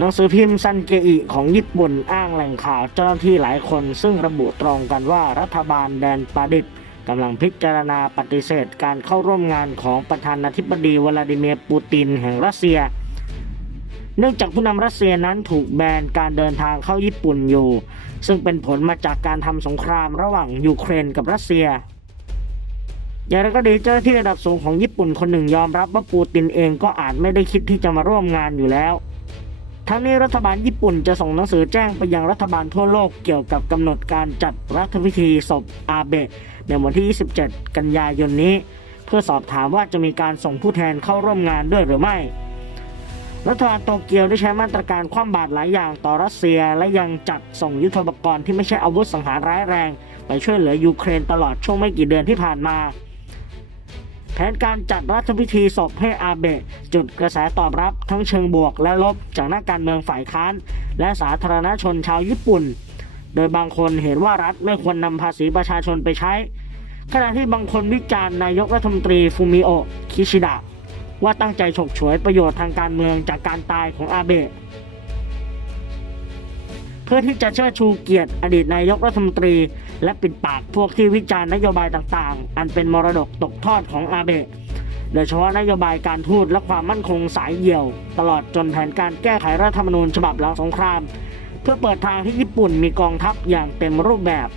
นักสือพิมพ์ซันเกอิของญี่ปุ่นอ้างแหล่งข่าวเจ้าหน้าที่หลายคน ซึ่งระบุตรงกันว่ารัฐบาลแดนปาดิษกำลังพิจารณาปฏิเสธการเข้าร่วมงานของประธานาธิบดีวลาดิเมียร์ปูตินแห่งรัสเซีย เนื่องจากผู้นำรัสเซียนั้นถูกแบนการเดินทางเข้าญี่ปุ่นอยู่ ซึ่งเป็นผลมาจากการทำสงครามระหว่างยูเครนกับรัสเซียอย่างไรก็ดีเจ้าหน้าที่ระดับสูงของญี่ปุ่นคนหนึ่งยอมรับว่าปูตินเองก็อาจไม่ได้คิดที่จะมาร่วมงานอยู่แล้ว ทั้งนี้รัฐบาลญี่ปุ่นจะส่งหนังสือแจ้งไปยังรัฐบาลทั่วโลกเกี่ยวกับกำหนดการจัดรัฐพิธีศพอาเบะในวันที่ 27 กันยายนนี้ เพื่อสอบถามว่าจะมีการส่งผู้แทนเข้าร่วมงานด้วยหรือไม่ รัฐบาลโตเกียวได้ใช้มาตรการคว่ำบาตรหลายอย่างต่อรัสเซีย และยังจัดส่งยุทโธปกรณ์ที่ไม่ใช่อาวุธสังหารร้ายแรง ไปช่วยเหลือยูเครนตลอดช่วงไม่กี่เดือนที่ผ่านมา แผนการจัดรัฐพิธีศพให้อาเบะจุดกระแสตอบรับทั้งเชิงบวกและลบจากนักการเมืองฝ่ายค้าน และสาธารณชนชาวญี่ปุ่น โดยบางคนเห็นว่ารัฐไม่ควรนำภาษีประชาชนไปใช้ ขณะที่บางคนวิจารณ์นายกรัฐมนตรีฟูมิโอคิชิดะว่าตั้งใจฉกฉวยประโยชน์ทางการเมืองจากการตายของอาเบะเพื่อที่จะเชิดชูเกียรติอดีตนายกรัฐมนตรี และปิดปากพวกที่วิจารณ์นโยบายต่างๆ อันเป็นมรดกตกทอดของอาเบะโดยเฉพาะนโยบายการทูตและความมั่นคงสายเหี่ยว ตลอดจนแผนการแก้ไขรัฐธรรมนูญฉบับหลังสงคราม เพื่อเปิดทางที่ญี่ปุ่นมีกองทัพอย่างเต็มรูปแบบ